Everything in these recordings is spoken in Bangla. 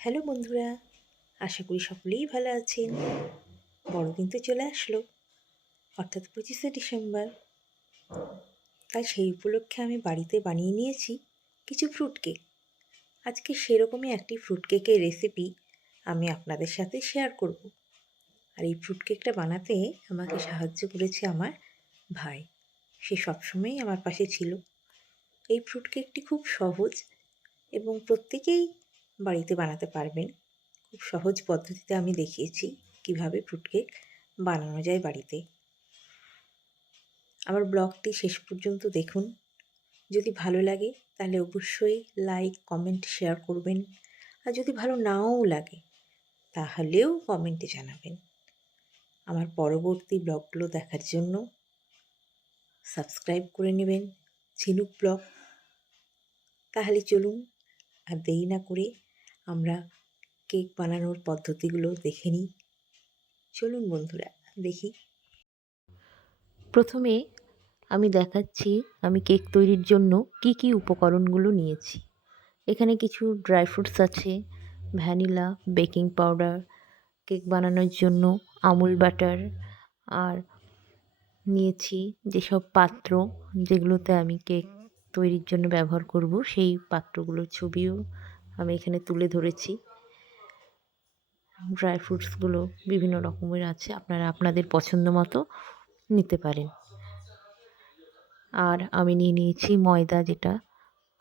হ্যালো বন্ধুরা, আশা করি সকলেই ভালো আছেন। বড়দিন তো চলে আসলো, অর্থাৎ 25শে ডিসেম্বর। তাই সেই উপলক্ষে আমি বাড়িতে বানিয়ে নিয়েছি কিছু ফ্রুট কেক। আজকে সেরকমই একটি ফ্রুট কেকের রেসিপি আমি আপনাদের সাথে শেয়ার করব। আর এই ফ্রুট কেকটা বানাতে আমাকে সাহায্য করেছে আমার ভাই। সে সবসময়ই আমার পাশে ছিল। এই ফ্রুট কেকটি খুব সহজ এবং প্রত্যেকেই বাড়িতে বানাতে পারবেন। খুব সহজ পদ্ধতিতে আমি দেখিয়েছি কিভাবে ফ্রুট কেক বানানো যায় বাড়িতে। আমার ব্লগটি শেষ পর্যন্ত দেখুন। যদি ভালো লাগে তাহলে অবশ্যই লাইক, কমেন্ট, শেয়ার করবেন। আর যদি ভালো নাও লাগে তাহলেও কমেন্টে জানাবেন। আমার পরবর্তী ব্লগগুলো দেখার জন্য সাবস্ক্রাইব করে নেবেন ঝিনুক ব্লগ। তাহলে চলুন আর দেরি না করে আমরা কেক বানানোর পদ্ধতিগুলো দেখে নিই। চলুন বন্ধুরা, দেখি। প্রথমে আমি দেখাচ্ছি আমি কেক তৈরির জন্য কি কি উপকরণগুলো নিয়েছি। এখানে কিছু ড্রাই ফ্রুটস আছে, ভ্যানিলা, বেকিং পাউডার, কেক বানানোর জন্য আমুল বাটার, আর নিয়েছি যেসব পাত্র যেগুলোতে আমি কেক তৈরির জন্য ব্যবহার করব, সেই পাত্রগুলোর ছবিও আমি এখানে তুলে ধরেছি। ড্রাই ফ্রুটসগুলো বিভিন্ন রকমের আছে, আপনারা আপনাদের পছন্দ মতো নিতে পারেন। আর আমি নিয়ে নিয়েছি ময়দা, যেটা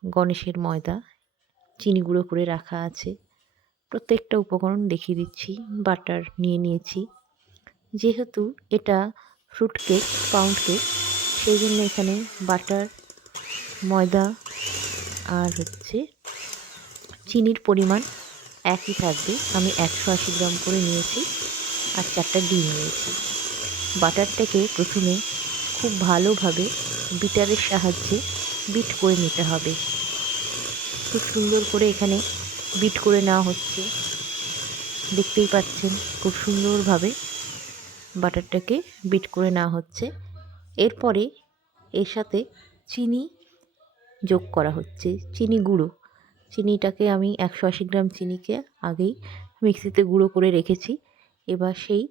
গণেশের ময়দা, চিনি গুঁড়ো করে রাখা আছে। প্রত্যেকটা উপকরণ দেখিয়ে দিচ্ছি। বাটার নিয়ে নিয়েছি, যেহেতু এটা ফ্রুট কেক, পাউন্ড কেক, সেই জন্য এখানে বাটার, ময়দা আর চিনির পরিমাণ একই থাকবে। আমি 180 গ্রাম করে নিয়েছি আর 4টা ডিম নিয়েছি। বাটারটাকে প্রথমে খুব ভালোভাবে বিটারের সাহায্যে বিট করে নিতে হবে। খুব সুন্দর করে এখানে বিট করে নেওয়া হচ্ছে, দেখতেই পাচ্ছেন খুব সুন্দরভাবে বাটারটাকে বিট করে নেওয়া হচ্ছে। এরপরে এর সাথে চিনি যোগ করা হচ্ছে, চিনি গুঁড়ো। চিনিটাকে আমি 180 গ্রাম চিনিকে আগেই মিক্সিতে গুঁড়ো করে রেখেছি। এবার সেই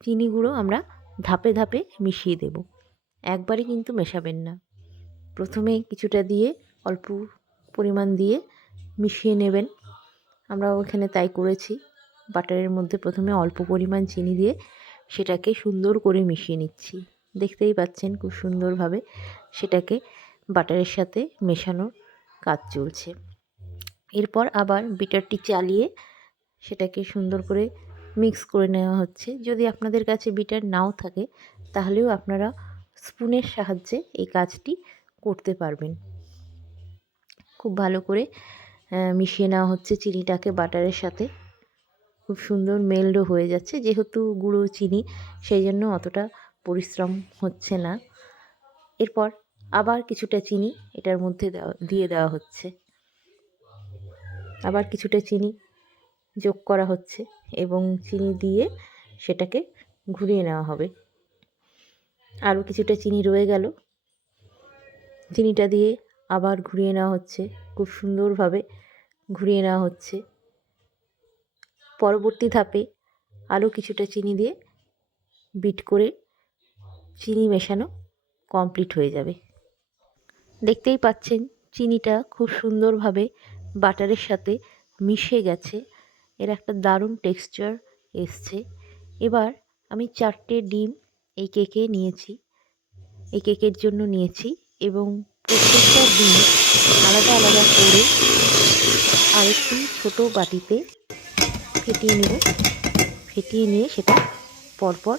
চিনি গুঁড়ো আমরা ধাপে ধাপে মিশিয়ে দেব, একবারে কিন্তু মেশাবেন না। প্রথমে কিছুটা দিয়ে অল্প পরিমাণ দিয়ে মিশিয়ে নেবেন। আমরা ওখানে তাই করেছি। বাটারের মধ্যে প্রথমে অল্প পরিমাণ চিনি দিয়ে সেটাকে সুন্দর করে মিশিয়ে নিচ্ছি। দেখতেই পাচ্ছেন খুব সুন্দরভাবে সেটাকে বাটারের সাথে মেশানোর কাজ চলছে। এরপর আবার বিটারটি চালিয়ে সেটাকে সুন্দর করে মিক্স করে নেওয়া হচ্ছে। যদি আপনাদের কাছে বিটার নাও থাকে তাহলেও আপনারা স্পুনের সাহায্যে এই কাজটি করতে পারবেন। খুব ভালো করে মিশিয়ে নেওয়া হচ্ছে চিনিটাকে বাটারের সাথে। খুব সুন্দর মেল্টও হয়ে যাচ্ছে, যেহেতু গুঁড়ো চিনি সেই জন্য অতটা পরিশ্রম হচ্ছে না। এরপর আবার কিছুটা চিনি এটার মধ্যে দিয়ে দেওয়া হচ্ছে, আবার কিছুটা চিনি যোগ করা হচ্ছে এবং চিনি দিয়ে সেটাকে ঘুরিয়ে নেওয়া হবে। আরও কিছুটা চিনি রয়ে গেল, চিনিটা দিয়ে আবার ঘুরিয়ে নেওয়া হচ্ছে, খুব সুন্দরভাবে ঘুরিয়ে নেওয়া হচ্ছে। পরবর্তী ধাপে আরও কিছুটা চিনি দিয়ে বিট করে চিনি মেশানো কমপ্লিট হয়ে যাবে। দেখতেই পাচ্ছেন চিনিটা খুব সুন্দরভাবে বাটারের সাথে মিশে গেছে, এর একটা দারুণ টেক্সচার এসছে। এবার আমি 4টে ডিম এই কেকে নিয়েছি, এই কেকের জন্য নিয়েছি, এবং প্রত্যেকটা ডিম আলাদা আলাদা করে আরেকটি ছোটো বাটিতে ফেটিয়ে নেব। ফেটিয়ে নিয়ে সেটা পরপর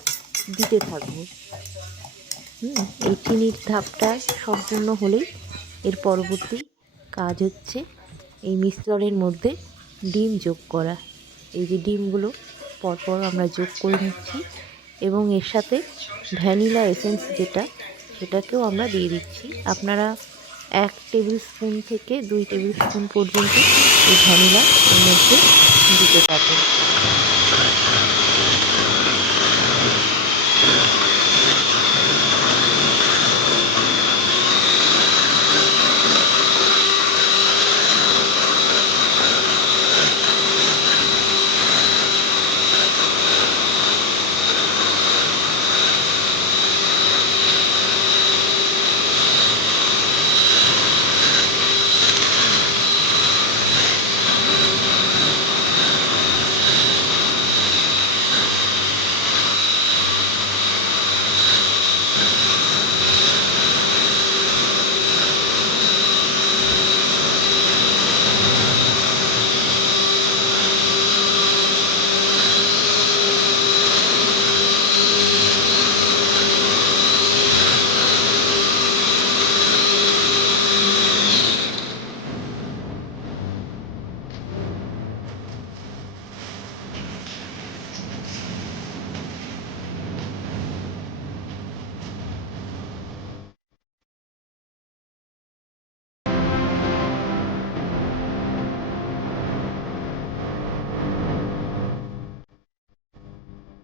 দিতে থাকবো। এই চিনির ধাপটা সম্পূর্ণ হলেই এর পরবর্তী কাজ হচ্ছে এই মিশ্রণের মধ্যে ডিম যোগ করা। এই যে ডিমগুলো পরপর আমরা যোগ করে নিচ্ছি এবং এর সাথে ভ্যানিলা এসেন্স যেটা, সেটাকেও আমরা দিয়ে দিচ্ছি। আপনারা 1 টেবিল স্পুন থেকে 2 টেবিল স্পুন পর্যন্ত এই ভ্যানিলা এর মধ্যে দিতে পারবেন।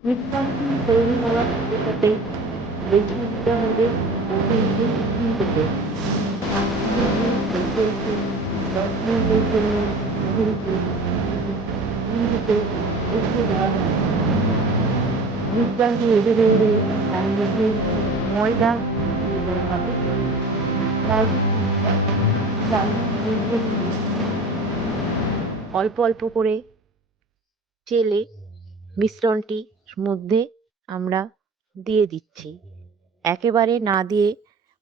মিষ্টান্ন তৈরি হওয়ার সাথে সাথেই রেখে দিতে হবে ওভেনকে 3 থেকে 8 মিনিট জন্য ওভেনকে 3 থেকে রেখে দেওয়া হয়। মিষ্টান্ন এড়ে এড়ে তার মধ্যে ময়দা দিতে হবে। অল্প অল্প করে চেলে মিশ্রণটির মধ্যে আমরা দিয়ে দিচ্ছি, একেবারে না দিয়ে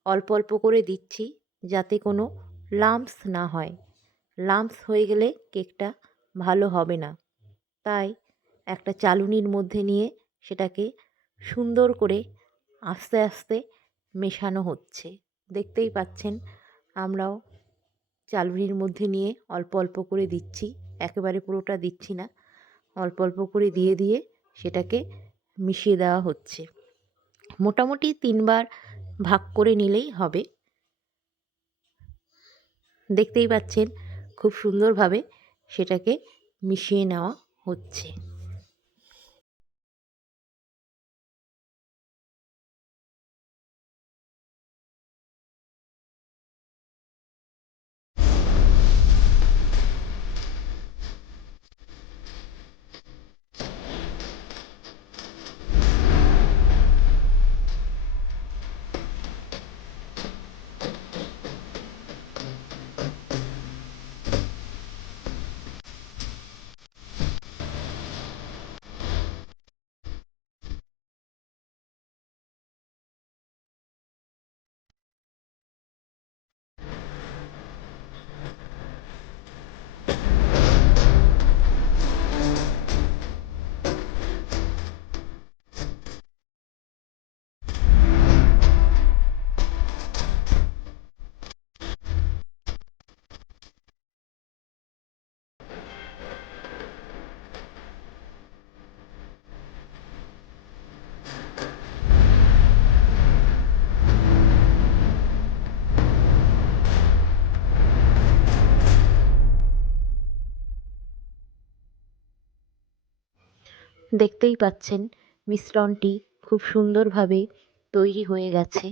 অল্প অল্প করে দিচ্ছি যাতে কোনো লাম্পস না হয়। লাম্পস হয়ে গেলে কেকটা ভালো হবে না। তাই একটা চালুনির মধ্যে নিয়ে সেটাকে সুন্দর করে আস্তে আস্তে মেশানো হচ্ছে। দেখতেই পাচ্ছেন আমরাও চালুনির মধ্যে নিয়ে অল্প অল্প করে দিচ্ছি, একেবারে পুরোটা দিচ্ছি না, অল্প অল্প করে দিয়ে দিয়ে সেটাকে মিশিয়ে দেওয়া হচ্ছে। মোটামুটি 3বার ভাগ করে নিলেই হবে। দেখতেই পাচ্ছেন খুব সুন্দরভাবে সেটাকে মিশিয়ে নেওয়া হচ্ছে। দেখতেই পাচ্ছেন মিশ্রণটি খুব সুন্দরভাবে তৈরি হয়ে গেছে।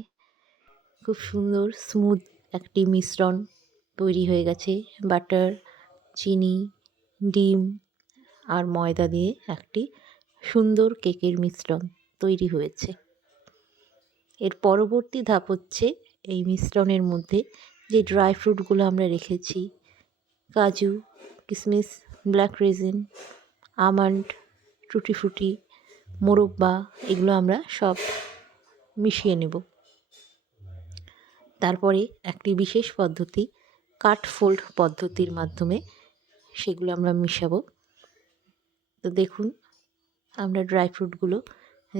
খুব সুন্দর স্মুথ একটি মিশ্রণ তৈরি হয়ে গেছে। বাটার, চিনি, ডিম আর ময়দা দিয়ে একটি সুন্দর কেকের মিশ্রণ তৈরি হয়েছে। এর পরবর্তী ধাপ হচ্ছে এই মিশ্রণের মধ্যে যে ড্রাই ফ্রুটগুলো আমরা রেখেছি, কাজু, কিশমিশ, ব্ল্যাক রেজিন, আমন্ড, টুটি ফ্রুটি, মোরব্বা, এগুলো আমরা সব মিশিয়ে নেব। তারপরে একটি বিশেষ পদ্ধতি, কাট ফোল্ড পদ্ধতির মাধ্যমে সেগুলো আমরা মিশাবো। তো দেখুন আমরা ড্রাই ফ্রুটগুলো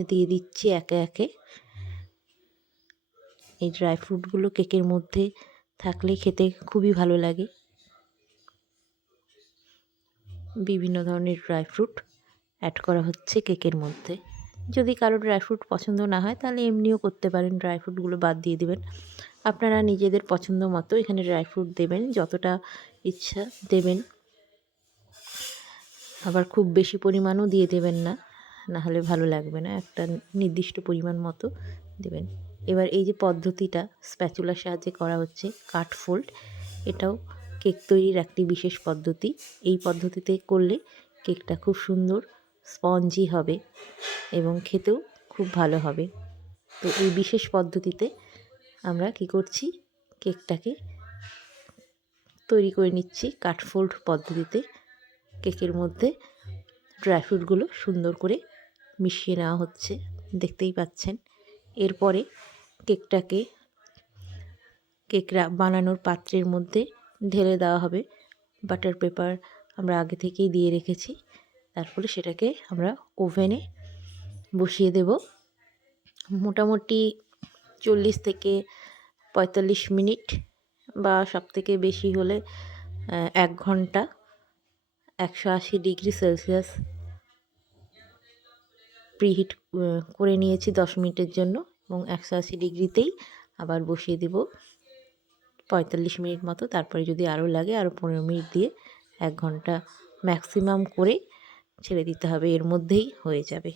দিয়ে দিচ্ছি একে একে। এই ড্রাই ফ্রুটগুলো কেকের মধ্যে থাকলে খেতে খুবই ভালো লাগে। বিভিন্ন ধরনের ড্রাই ফ্রুট অ্যাড করা হচ্ছে কেকের মধ্যে। যদি কারো ড্রাই ফ্রুট পছন্দ না হয় তাহলে এমনিও করতে পারেন, ড্রাই ফ্রুটগুলো বাদ দিয়ে দেবেন। আপনারা নিজেদের পছন্দ মতো এখানে ড্রাই ফ্রুট দেবেন, যতটা ইচ্ছা দেবেন। আবার খুব বেশি পরিমাণও দিয়ে দেবেন না, নাহলে ভালো লাগবে না। একটা নির্দিষ্ট পরিমাণ মতো দেবেন। এবার এই যে পদ্ধতিটা স্প্যাচুলার সাহায্যে করা হচ্ছে কাট ফোল্ড, এটাও কেক তৈরির একটি বিশেষ পদ্ধতি। এই পদ্ধতিতে করলে কেকটা খুব সুন্দর স্পঞ্জি হবে এবং খেতেও খুব ভালো হবে। তো এই বিশেষ পদ্ধতিতে আমরা কি করছি, কেকটাকে তৈরি করে নিচ্ছি কাট ফোল্ড পদ্ধতিতে। কেকের মধ্যে ড্রাই ফ্রুটগুলো সুন্দর করে মিশিয়ে নেওয়া হচ্ছে, দেখতেই পাচ্ছেন। এরপরে কেকটাকে কেক বানানোর পাত্রের মধ্যে ঢেলে দেওয়া হবে। বাটার পেপার আমরা আগে থেকেই দিয়ে রেখেছি। তারপরে সেটাকে আমরা ওভেনে বসিয়ে দেব। মোটামুটি 40 থেকে 45 মিনিট বা সবথেকে বেশি হলে 1 ঘন্টা 180 ডিগ্রি সেলসিয়াস প্রিহিট করে নিয়েছি 10 মিনিটের জন্য, এবং 180 ডিগ্রিতেই আবার বসিয়ে দেব 45 মিনিট মতো। তারপরে যদি আরও লাগে আরও 15 মিনিট দিয়ে 1 ঘন্টা ম্যাক্সিমাম করে ছেড়ে দিতে হবে, এর মধ্যেই হয়ে যাবে।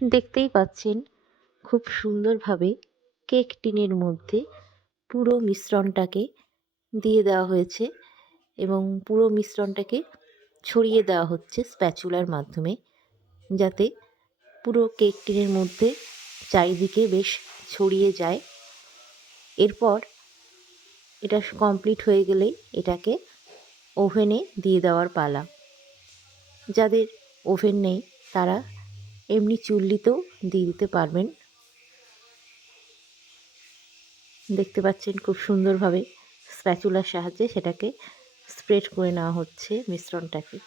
দেখতেই পাচ্ছেন খুব সুন্দরভাবে কেক টিনের মধ্যে পুরো মিশ্রণটাকে দিয়ে দেওয়া হয়েছে এবং পুরো মিশ্রণটাকে ছড়িয়ে দেওয়া হচ্ছে স্প্যাচুলার মাধ্যমে, যাতে পুরো কেক টিনের মধ্যে চারিদিকে বেশ ছড়িয়ে যায়। এরপর এটা কমপ্লিট হয়ে গেলেই এটাকে ওভেনে দিয়ে দেওয়ার পালা। যাদের ওভেন নেই তারা এমনি চুল্লিতেও দিয়ে দিতে পারবেন। দেখতে পাচ্ছেন খুব সুন্দরভাবে স্প্যাচুলার সাহায্যে সেটাকে স্প্রেড করে নেওয়া হচ্ছে মিশ্রণটাকে।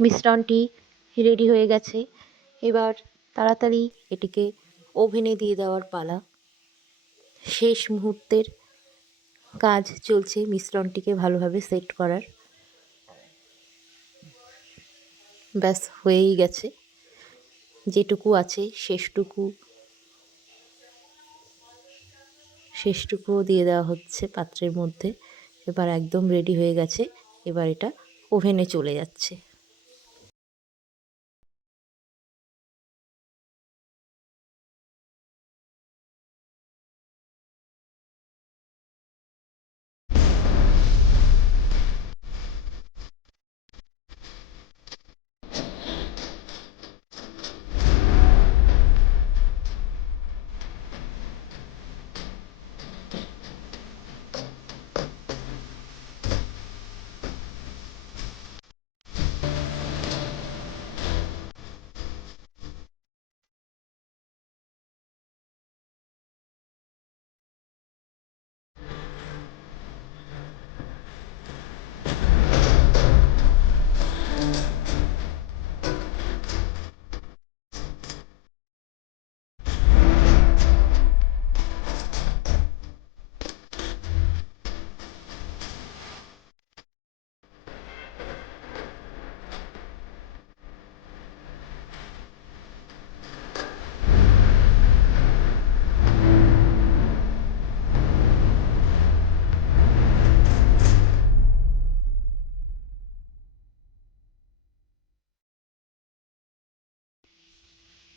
মিশ্রণটি রেডি হয়ে গেছে। এবার তাড়াতাড়ি এটিকে ওভেনে দিয়ে দেওয়ার পালা। শেষ মুহূর্তের কাজ চলছে মিশ্রণটিকে ভালোভাবে সেট করার। ব্যাস হয়েই গেছে। যেটুকু আছে শেষটুকুও দিয়ে দেওয়া হচ্ছে পাত্রের মধ্যে। এবার একদম রেডি হয়ে গেছে। এবার এটা ওভেনে চলে যাচ্ছে।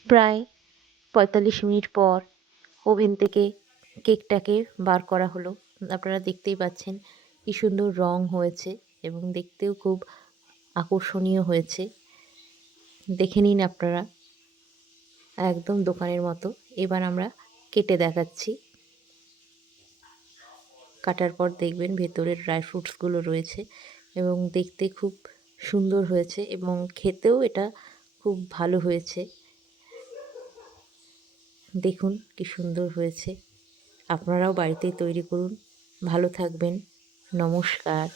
প্রায় ৪৫ মিনিট পর ওভেন থেকে কেকটাকে বার করা হলো। আপনারা দেখতেই পাচ্ছেন কি সুন্দর রং হয়েছে এবং দেখতেও খুব আকর্ষণীয় হয়েছে। দেখে নিন আপনারা, একদম দোকানের মতো। এবার আমরা কেটে দেখাচ্ছি। কাটার পর দেখবেন ভেতরের ড্রাই ফ্রুটসগুলো রয়েছে এবং দেখতে খুব সুন্দর হয়েছে এবং খেতেও এটা খুব ভালো হয়েছে। দেখুন কি সুন্দর হয়েছে। আপনারাও বাড়িতে তৈরি করুন। ভালো থাকবেন। নমস্কার।